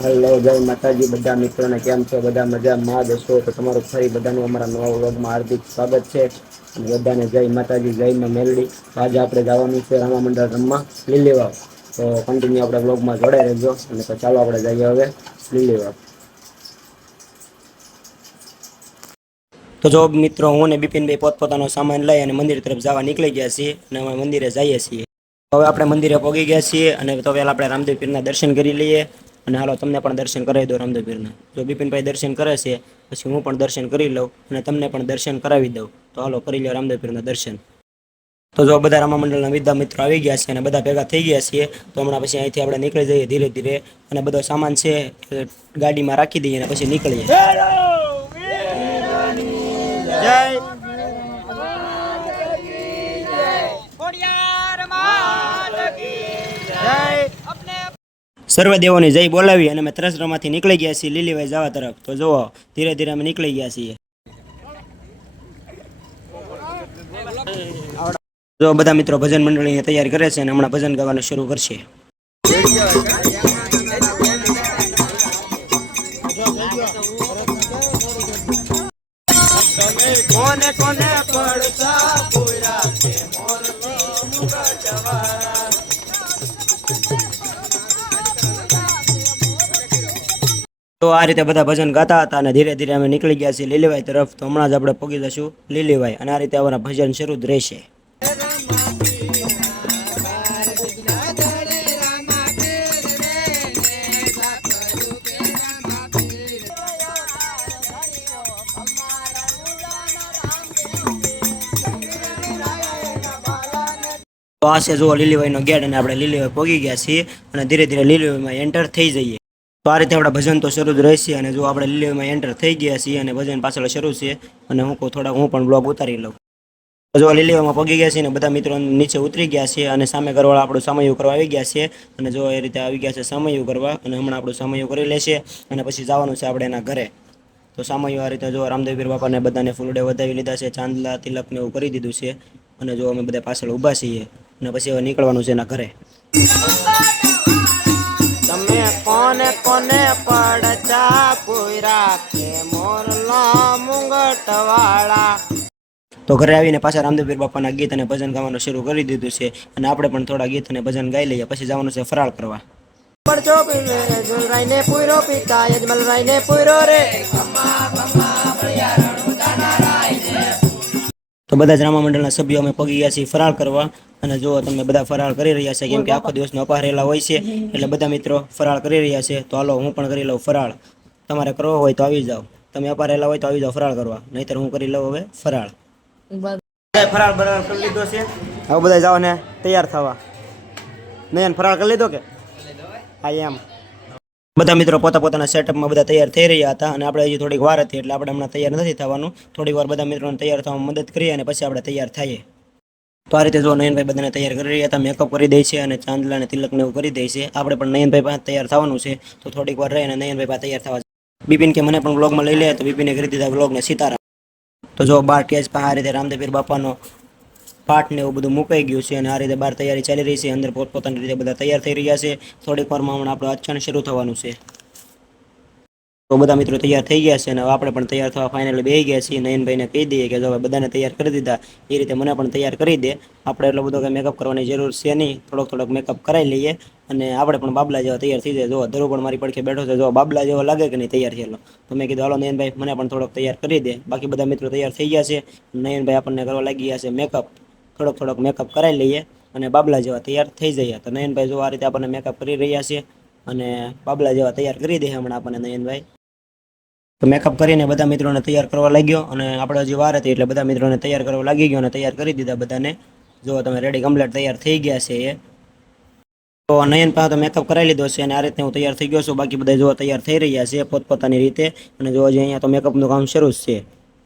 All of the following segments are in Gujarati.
હલો જય માતાજી. બધા મિત્રોને કેમ છો? બધા મજામાં દસો તો તમારું ફરી બધાનું અમારા નવા વ્લોગમાં હાર્દિક સ્વાગત છે. અને બધાને જય માતાજી જયમાં મેલડી. આજે આપણે જવાનું છે રામા મંડળ રમવા, લીલીવાવ. તો કન્ટિન્યુ આપણે વ્લોગમાં જોડાઈ રહેજો. અને તો ચાલો આપણે જઈએ હવે લીલીવાવ. તો જો મિત્રો, હું અને બિપિનભાઈ પોતપોતાનો સામાન લઈ અને મંદિર તરફ જવા નીકળી ગયા છીએ અને અમે મંદિરે જઈએ છીએ. હવે આપણે મંદિરે પહોંચી ગયા છીએ અને તો પહેલાં આપણે રામદેવ પીરના દર્શન કરી લઈએ. અને હાલો તમને પણ દર્શન કરાવી દો રામદેવીરના જો બિપિનભાઈ દર્શન કરે છે પછી હું પણ દર્શન કરી લઉં અને તમને પણ દર્શન કરાવી દઉં તો હાલો કરી લો રામદેવીરના દર્શન તો જો બધા રામા મંડળના વિદ્યા મિત્રો આવી ગયા છે અને બધા ભેગા થઈ ગયા છીએ તો હમણાં પછી અહીંથી આપણે નીકળી જઈએ ધીરે ધીરે અને બધો સામાન છે ગાડીમાં રાખી દઈએ અને પછી નીકળીએ જય સર્વ દેવોની જય બોલાવી અને અમે ત્રસરામાંથી નીકળી ગયા છીએ લીલીભાઈ જવા તરફ. તો જુઓ, ધીરે ધીરે અમે નીકળી ગયા છીએ. જો બધા મિત્રો ભજન મંડળીની તૈયારી કરે છે અને હમણાં ભજન ગાવાનું શરૂ કરશે. કોને કોને પડતા પૂરા તો આ રીતે બધા ભજન ગાતા હતા અને ધીરે ધીરે અમે નીકળી ગયા છીએ લીલીભાઈ તરફ. તો હમણાં જ આપણે પગી જશું લીલીભાઈ અને આ રીતે અમારા ભજન શરૂ જ રહેશે. તો જુઓ લીલીભાઈનો ગેટ અને આપણે લીલીભાઈ પોગી ગયા છીએ અને ધીરે ધીરે લીલીભાઈમાં એન્ટર થઈ જઈએ. તો આ રીતે આપણા ભજન તો શરૂ જ રહેશે અને જો આપણે લીલીમાં એન્ટર થઈ ગયા છીએ અને ભજન પાછળ શરૂ છે, અને હું થોડા હું પણ બ્લોગ ઉતારી લઉં. જો લીલીવામાં પગી ગયા છે અને બધા મિત્રો નીચે ઉતરી ગયા છે અને સામે કરવાળા આપણું સામયું કરવા આવી ગયા છે, અને જો એ રીતે આવી ગયા છે સામયું કરવા, અને હમણાં આપણું સામયું કરી લેશે અને પછી જવાનું છે આપણે એના ઘરે. તો સામયું આ રીતે જો રામદેવીર બાપાને બધાને ફૂલડે વધાવી લીધા છે, ચાંદલા તિલકને એવું કરી દીધું છે, અને જો અમે બધા પાછળ ઊભા છીએ, અને પછી હવે નીકળવાનું છે એના ઘરે. કોને કોને પડચા કોઈ રાખે મોરલા મુંગટવાળા તો ઘરે આવીને પાછા રામદેવીર બાપાના ગીત અને ભજન ગાવાનું શરૂ કરી દીધું છે અને આપણે પણ થોડા ગીત અને ભજન ગાઈ લઈએ પછી જવાનું છે ફરાળ કરવા. પીવે ઝુલરાઈને પૂરો પિતા યજમલરાઈને પૂરો રે. તો બધા જ રામા મંડળના સભ્યો અમે પગી ગયા છીએ ફરાળ કરવા. અને જો તમે બધા ફરાળ કરી રહ્યા છે કેમ કે આખો દિવસનો અપાર રહેલા હોય છે એટલે બધા મિત્રો ફરાળ કરી રહ્યા છે. તો હાલો હું પણ કરી લઉં ફરાળ. તમારે કરવો હોય તો આવી જાઓ. તમે અપાર રહેલા હોય તો આવી જાઓ ફરાળ કરવા. નહીતર હું કરી લઉં હવે ફરાળ. ફરાળ બરાબર કરી લીધો છે? હવે બધા જાઓ ને તૈયાર થવા. નહીં ફરાળ કરી લીધો કે? હા એમ. બધા મિત્રો પોતા પોતાના સેટઅપમાં બધા તૈયાર થઈ રહ્યા હતા અને આપણે હજી થોડીક વાર હતી એટલે આપણે હમણાં તૈયાર નથી થવાનું. થોડીક વાર બધા મિત્રોને તૈયાર થવામાં મદદ કરીએ અને પછી આપણે તૈયાર થઈએ. તો આ રીતે જો નયનભાઈ બધાને તૈયાર કરી રહ્યા હતા મેકઅપ કરી દે છે અને ચાંદલા અને તિલકને એવું કરી દે છે. આપણે પણ નયનભાઈ પાસે તૈયાર થવાનું છે. તો થોડીક વાર રહી અને નયનભાઈ પાસે તૈયાર થવા બિપિન કે મને પણ બ્લોગમાં લઈ લે તો બિપિને કરી દીધા બ્લોગને સીતારામ. તો જો બાર ટેજ પાસે આ રીતે રામદેવીર બાપાનો પાઠ ને એવું બધું મુકાઈ ગયું છે અને આ રીતે બહાર તૈયારી ચાલી રહી છે. અંદર પોતપોતાની રીતે બધા તૈયાર થઈ રહ્યા છે. થોડીક વારમાં હમણાં આપણું આચરણ શરૂ થવાનું છે. તો બધા મિત્રો તૈયાર થઈ ગયા છે અને આપણે પણ તૈયાર થવા ફાઇનલી બેસી ગયા છીએ. નયનભાઈને કહી દઈએ કે જો બધાને તૈયાર કરી દીધા, એ રીતે મને પણ તૈયાર કરી દે. આપણે એટલો બધો કંઈ મેકઅપ કરવાની જરૂર છે નહીં. થોડોક થોડોક મેકઅપ કરાવી લઈએ અને આપણે પણ બાબલા જેવા તૈયાર થઈ જાય. જો ધરું પણ મારી પડખે બેઠો છે, જો બાબલા જેવો લાગે કે નહીં તૈયાર થયેલો. તો મેં કીધું, હાલો નયનભાઈ, મને પણ થોડોક તૈયાર કરી દે. બાકી બધા મિત્રો તૈયાર થઈ ગયા છે. નયનભાઈ આપણને કરવા લાગી ગયા છે મેકઅપ થોડોક થોડોક મેકઅપ કરાવી લઈએ અને બાબલા જેવા તૈયાર થઈ જઈએ. તો નયનભાઈ જો આ રીતે આપણને મેકઅપ કરી રહ્યા છે અને બાબલા જેવા તૈયાર કરી દે હમણાં આપણને નયનભાઈ. તો મેકઅપ કરીને બધા મિત્રોને તૈયાર કરવા લાગ્યો અને આપણે હજી વાર હતી એટલે બધા મિત્રોને તૈયાર કરવા લાગી ગયો અને તૈયાર કરી દીધા બધાને. જો તમે રેડી કમ્પ્લેટ તૈયાર થઈ ગયા છે એ. તો નયન પાસે તો મેકઅપ કરાવી લીધો છે અને આ રીતે હું તૈયાર થઈ ગયો છું. બાકી બધા જો તૈયાર થઈ રહ્યા છે પોતપોતાની રીતે અને જો હજી અહીંયા તો મેકઅપનું કામ શરૂ જ છે.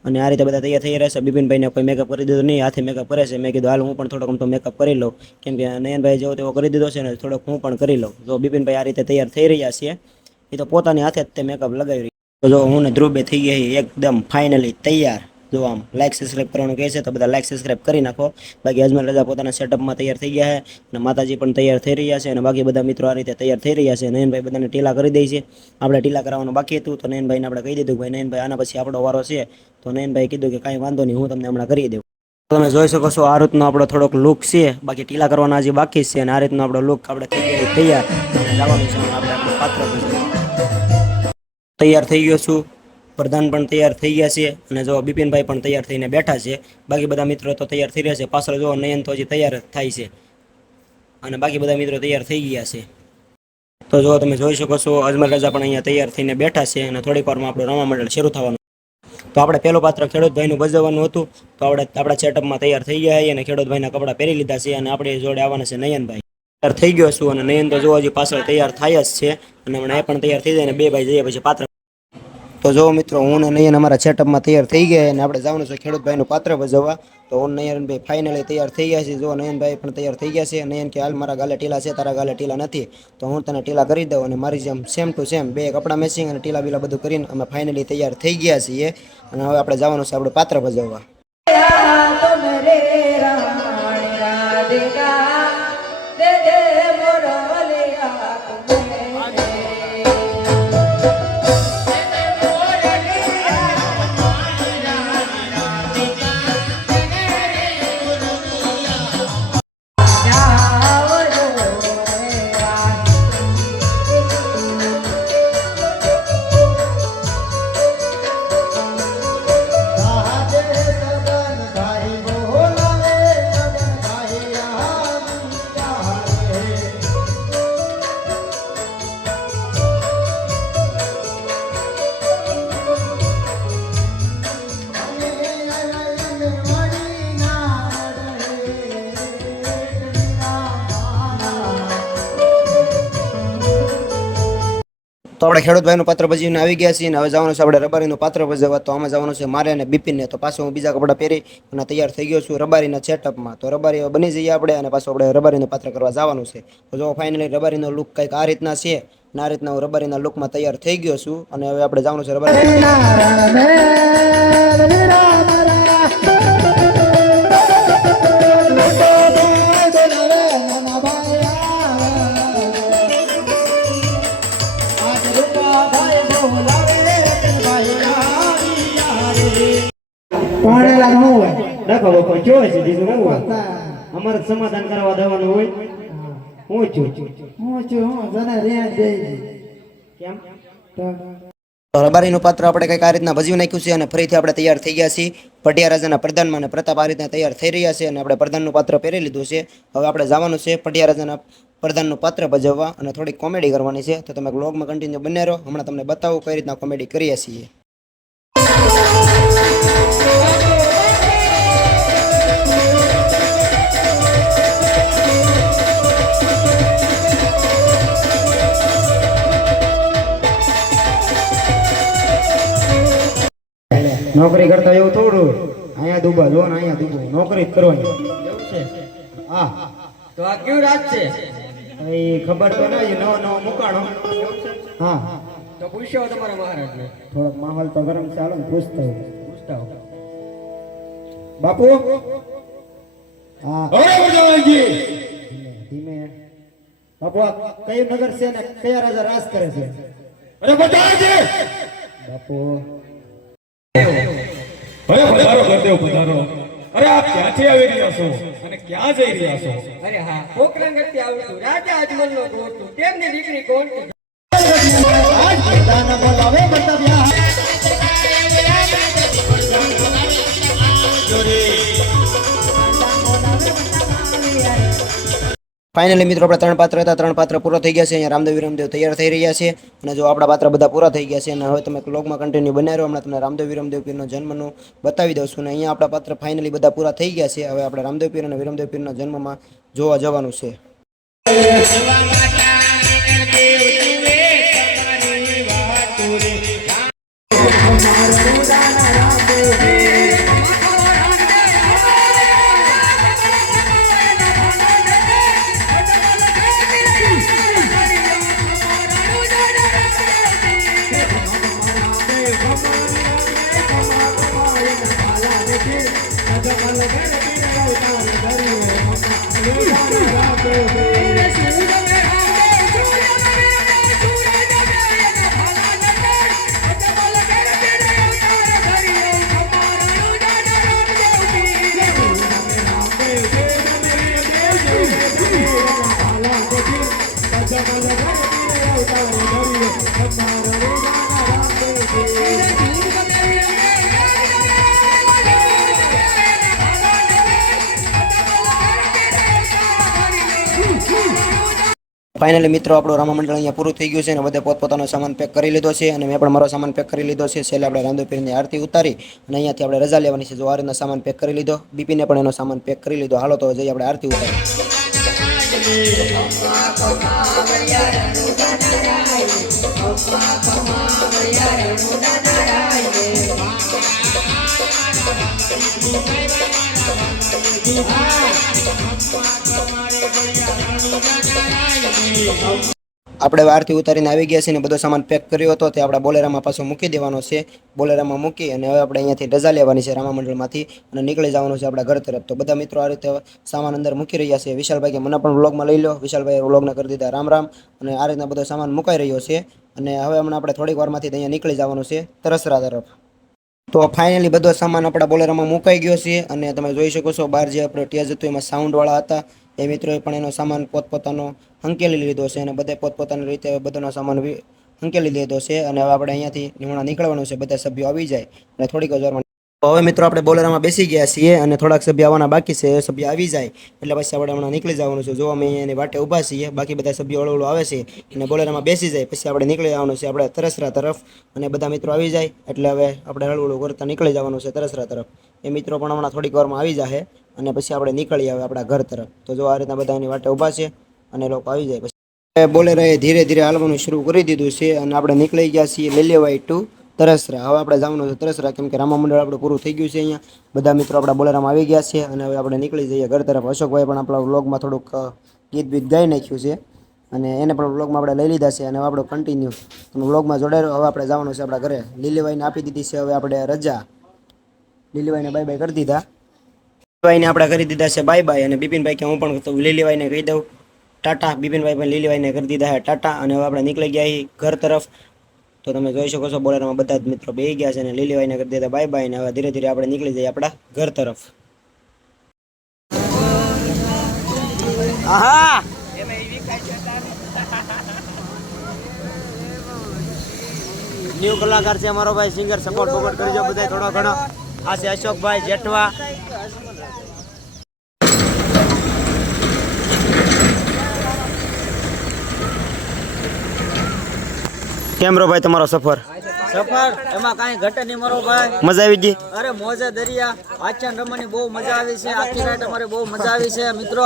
અને આ રીતે બધા તૈયાર થઈ રહ્યા છે. બિપિનભાઈને કોઈ મેકઅપ કરી દીધો નહીં. હાથે મેકઅપ કરે છે. મેં કીધું, હાલ હું પણ થોડોક આમ તો મેકઅપ કરી લઉં. કેમ કે નયનભાઈ જેવો તેવો કરી દીધો છે ને, થોડોક હું પણ કરી લઉં. તો બિપિનભાઈ આ રીતે તૈયાર થઈ રહ્યા છે, એ તો પોતાની હાથે જ તે મેકઅપ લગાવી રહ્યા તો જો હું ને ધ્રુવે થઈ ગઈ એકદમ ફાઇનલી તૈયાર. જો આમ લાઇક સબસ્ક્રાઇબ કરવાનું કહે છે તો બધા લાઇક સબસ્ક્રાઇબ કરી નાખો. બાકી અજમલ રજા પોતાના સેટઅપમાં તૈયાર થઈ ગયા છે અને માતાજી પણ તૈયાર થઈ રહ્યા છે અને બાકી બધા મિત્રો આ રીતે તૈયાર થઈ રહ્યા છે. નયનભાઈ બધાને ટીલા કરી દે છે. આપણે ટીલા કરાવવાનું બાકી હતું તો નયનભાઈને આપણે કહી દીધું ભાઈ નયનભાઈ આના પછી આપણો વારો છે. તો નયનભાઈ કીધું કે કાંઈ વાંધો નહીં, હું તમને હમણાં કરી દઉં. તમે જોઈ શકો છો આ રીતનો આપણો થોડોક લુક છે. બાકી ટીલા કરવાના હજી બાકી છે અને આ રીતનો આપણો લુક આપણે તૈયાર આપણે આપણું પાત્ર તૈયાર થઈ ગયો છું. પ્રધાન પણ તૈયાર થઈ ગયા છે અને જો બિપિનભાઈ પણ તૈયાર થઈને બેઠા છે. બાકી બધા મિત્રો તો તૈયાર થઈ રહ્યા છે. પાછળ જો નયન તો હજી તૈયાર થાય છે. અને બાકી બધા મિત્રો તૈયાર થઈ ગયા છે. તો જો તમે જોઈ શકો છો, અજમલ રાજા પણ અહીંયા તૈયાર થઈને બેઠા છે અને થોડીક વારમાં આપણું રમા મંડળ શરૂ થવાનું. તો આપણે પહેલો પાત્ર ખેડૂતભાઈનું ભજવવાનું હતું. તો આપણે આપણા સેટઅપમાં તૈયાર થઈ ગયા અને ખેડૂતભાઈના કપડાં પહેરી લીધા છે અને આપણી જોડે આવવાના છે નયનભાઈ. તૈયાર થઈ ગયો છું અને નયન તો જો હજી પાછળ તૈયાર થાય જ છે. અને હમણાં એ પણ તૈયાર થઈ જાય અને બે ભાઈ જઈએ પછી પાત્ર તો જો મિત્રો, હું ને નયન અમારા સેટઅપમાં તૈયાર થઈ ગયા અને આપણે જવાનું છે ખેડૂતભાઈનું પાત્ર ભજવવા. તો હું નયનભાઈ ફાઇનલી તૈયાર થઈ ગયા છે જો નયનભાઈ પણ તૈયાર થઈ ગયા છે. નયન કે, હાલ મારા ગાલે ટીલા છે, તારા ગાલે ટીલા નથી. તો હું તને ટીલા કરી દઉં અને મારી જેમ સેમ ટુ સેમ બે કપડાં મેચિંગ અને ટીલા બીલા બધું કરીને અમે ફાઇનલી તૈયાર થઈ ગયા છીએ. અને હવે આપણે જવાનું છે આપણે પાત્ર ભજવવા. તો આપણે ખેડૂતભાઈનું પાત્ર ભજીને આવી ગયા છીએ અને હવે જવાનું છે આપણે રબારીનું પાત્ર ભજવા તો આમાં જવાનું છે મારે અને બિપિનને તો પાછું હું બીજા કપડાં પહેરી અને તૈયાર થઈ ગયો છું રબારીના સેટઅપમાં તો રબારી બની જઈએ આપણે અને પાછું આપણે રબારીનું પાત્ર કરવા જવાનું છે તો જો ફાઇનલી રબારીનો લુક કંઈક આ રીતના છે અને આ રીતના હું રબારીના લુકમાં તૈયાર થઈ ગયો છું અને હવે આપણે જવાનું છે રબારી દેખો બાપો કયો છે બીજું શું અમારે સમાધાન કરવા દેવાનું હોય. હું. છું. હું છું હું તને રેણ દઈ કેમ? રબારીનું પાત્ર આપણે કંઈક આ રીતના ભજવી નાખ્યું છે અને ફરીથી આપણે તૈયાર થઈ ગયા છીએ. પટિયા રાજાના પ્રધાનમાં અને પ્રતાપ આ રીતના તૈયાર થઈ રહ્યા છે અને આપણે પ્રધાનનું પાત્ર પહેરી લીધું છે. હવે આપણે જવાનું છે પટિયા રાજાના પ્રધાનનું પાત્ર ભજવવા અને થોડીક કોમેડી કરવાની છે. તો તમે બ્લોગમાં કન્ટિન્યુ બને રહો. હમણાં તમને બતાવું કઈ રીતના કોમેડી કરીએ છીએ. નોકરી કરતા એવું થોડું અહીંયા દુબા જો ને અહીંયા દુબો. નોકરી જ કરવાની. હા. તો આ કેવું રાત છે? એ ખબર તો નહીં નવો નવો મુકાણો. હા. તો પૂછ્યો તમારા મહારાજને. થોડોક માહોલ તો ગરમ ચાલો ને પૂછતો પૂછતા બાપુ? હા. ધીમે બાપુ આ કયું નગર છે ને કયા રાજા રાજ કરે છે? બતાવજે બાપુ અરે પધારો ગરદેવ પધારો. અરે, આપ ક્યાંથી આવી રહ્યા છો? અને ક્યાં જઈ રહ્યા છો? અરે હા પોકરણ ગતિ આવતું રાજા અજમલ નો ગોતું તેમની દીકરી કોણ ફાઇનલી મિત્રો, આપણે ત્રણ પાત્ર હતા. ત્રણ પાત્ર પૂરા થઈ ગયા છે. અહીંયા રામદેવ, વિરમદેવ તૈયાર થઈ રહ્યા છે. અને જો આપણા પાત્ર બધા પૂરા થઈ ગયા છે, અને હવે તમે ક્લોગમાં કન્ટિન્યુ બનાવ્યો હમણાં તમને રામદેવ, વિરમદેવ પીરનો જન્મનું બતાવી દઉં છું. અને અહીંયા આપણા પાત્ર ફાઇનલી બધા પૂરા થઈ ગયા છે. હવે આપણે રામદેવ પીર અને વિરમદેવ પીરના જન્મમાં જોવા જવાનું છે. Yeah. જમલ ગણતી રવતા ધરી ફાઇનલી મિત્રો, આપણું રામા અહીંયા પૂરું થઈ ગયું છે અને બધે પોતપોતાનો સામાન પેક કરી લીધો છે અને મેં પણ મારો સામાન પેક કરી લીધો છે. છેલ્લે આપણે રાંધુપીરની આરતી ઉતારી અને અહીંયાથી આપણે રજા લેવાની છે. જો આ રીતના સામાન પેક કરી લીધો, બીપીને પણ એનો સામાન પેક કરી લીધો. હાલો, તો જઈએ આપણે આરતી ઉતારી. આપણે વારથી ઉતારીને આવી ગયા છીએ ને બધો સામાન પેક કર્યો હતો, તે આપણા બોલેરામાં પાછો મૂકી દેવાનો છે. બોલેરામાં મૂકી અને હવે આપણે અહીંયાથી રજા લેવાની છે રામામંડળમાંથી અને નીકળી જવાનું છે આપણા ઘર તરફ. તો બધા મિત્રો આ રીતે સામાન અંદર મૂકી રહ્યા છે. વિશાલભાઈ કે મને પણ વ્લોગમાં લઈ લો. વિશાલભાઈ વ્લોગને કરી દીધા રામ રામ અને આ રીતના બધો સામાન મુકાઈ રહ્યો છે. અને હવે હમણાં આપણે થોડીક વારમાંથી અહીંયા નીકળી જવાનું છે તરસરા તરફ. તો ફાઇનલી બધો સામાન આપણા બોલરમાં મુકાઈ ગયો છે અને તમે જોઈ શકો છો બહાર જે આપણે ટેજ હતું એમાં સાઉન્ડવાળા હતા. એ મિત્રોએ પણ એનો સામાન પોતપોતાનો હંકેલી લીધો છે અને બધે પોતપોતાની રીતે બધાનો સામાન હંકેલી લીધો છે અને હવે આપણે અહીંયાથી હમણાં નીકળવાનું છે, બધા સભ્યો આવી જાય અને થોડીક જ હવે મિત્રો આપણે બોલેરામાં બેસી ગયા છીએ અને થોડાક સભ્ય આવવાના બાકી છે, સભ્ય આવી જાય. એટલે પછી આપણે હમણાં નીકળી જવાનું છે. જો અમે એની વાટે ઊભા છીએ. બાકી બધા સભ્યો હળવળું આવે છે અને બોલેરામાં બેસી જાય. પછી આપણે નીકળી જવાનું છે આપણે તરસરા તરફ અને બધા મિત્રો આવી જાય. એટલે હવે આપણે હળવળું કરતા નીકળી જવાનું છે તરસરા તરફ. એ મિત્રો પણ હમણાં થોડીક વારમાં આવી જશે અને પછી આપણે નીકળી આવે આપણા ઘર તરફ. તો જો આ રીતના બધા એની વાટે ઊભા છે અને લોકો આવી જાય. પછી બોલેરાએ ધીરે ધીરે હાલવાનું શરૂ કરી દીધું છે અને આપણે નીકળી ગયા છીએ લેલેવાઈ ટુ. તરસરા. હવે આપણે જવાનું છે તરસરા, કેમ કે રામા મંડળ આપણું પૂરું થઈ ગયું છે અહીંયા. બધા મિત્રો આપણા બોલેરામાં આવી ગયા છે અને હવે આપણે નીકળી જઈએ ઘર તરફ. અશોકભાઈ પણ આપણા વ્લોગમાં થોડુંક ગીત બીત ગાઈ નાખ્યું છે અને એને પણ વ્લોગમાં આપણે લઈ લીધા છે અને હવે આપણે કન્ટિન્યુ તમે વ્લોગમાં જોડાયો હવે આપણે જવાનું છે આપણા ઘરે. લીલીભાઈને આપી દીધી છે. હવે આપણે રજા. લીલીભાઈને બાય બાય કરી દીધા. લીલીભાઈને આપણે કરી દીધા છે બાય બાય અને બિપિનભાઈ કે હું પણ લીલીભાઈને કહી દઉં. ટાટા. બિપિનભાઈ પણ લીલીભાઈને કરી દીધા છે ટાટા અને હવે આપણે નીકળી ગયા ઘર તરફ. તો તમે જોઈ શકો છો, બોલેરામાં બધા જ મિત્રો બેસી ગયા છે અને લીલીવાઈને કરી દેતા બાય બાય ને હવે ધીરે ધીરે આપણે નીકળી જઈએ આપણા ઘર તરફ. આહા! ન્યૂ કલાકાર છે અમારો ભાઈ સિંગર સપોર્ટ સપોર્ટ કરજો બધા થોડો ઘણો. આ છે અશોકભાઈ જેઠવા. કેમ રો ભાઈ તમારો સફર? સફર? એમાં કાંઈ ઘટે નહીં મારો ભાઈ. મજા આવી ગઈ? અરે મોજે દરિયા. આખ્યાન રમવાની બહુ મજા આવી છે. આખી રાત અમારે બહુ મજા આવી છે મિત્રો.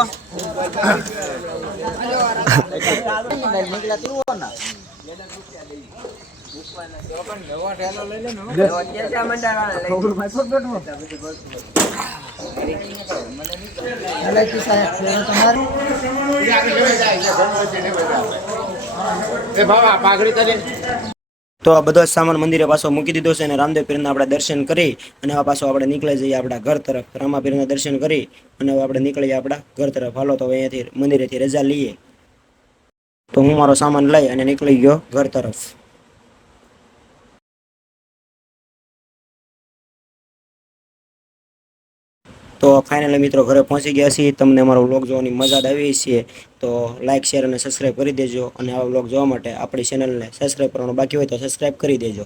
તો આ બધો સામાન મંદિરે પાછો મૂકી દીધો છે અને રામદેવ પીરના આપણે દર્શન કરી અને હવે પાછો આપણે નીકળી જઈએ આપણા ઘર તરફ. રામા પીરના દર્શન કરી અને હવે આપણે નીકળીએ આપણા ઘર તરફ. હાલો, તો અહીંયાથી મંદિરેથી રજા લઈએ. તો હું મારો સામાન લઈ અને નીકળી ગયો ઘર તરફ. તો ફાઇનલી મિત્રો ઘરે પહોંચી ગયા છીએ. તમને અમારો વ્લોગ જોવાની મજા આવી છે તો લાઇક શેર અને સબસ્ક્રાઇબ કરી દેજો. અને આવા વ્લોગ જોવા માટે આપણી ચેનલને સબસ્ક્રાઇબ કરવાનું બાકી હોય તો સબસ્ક્રાઇબ કરી દેજો.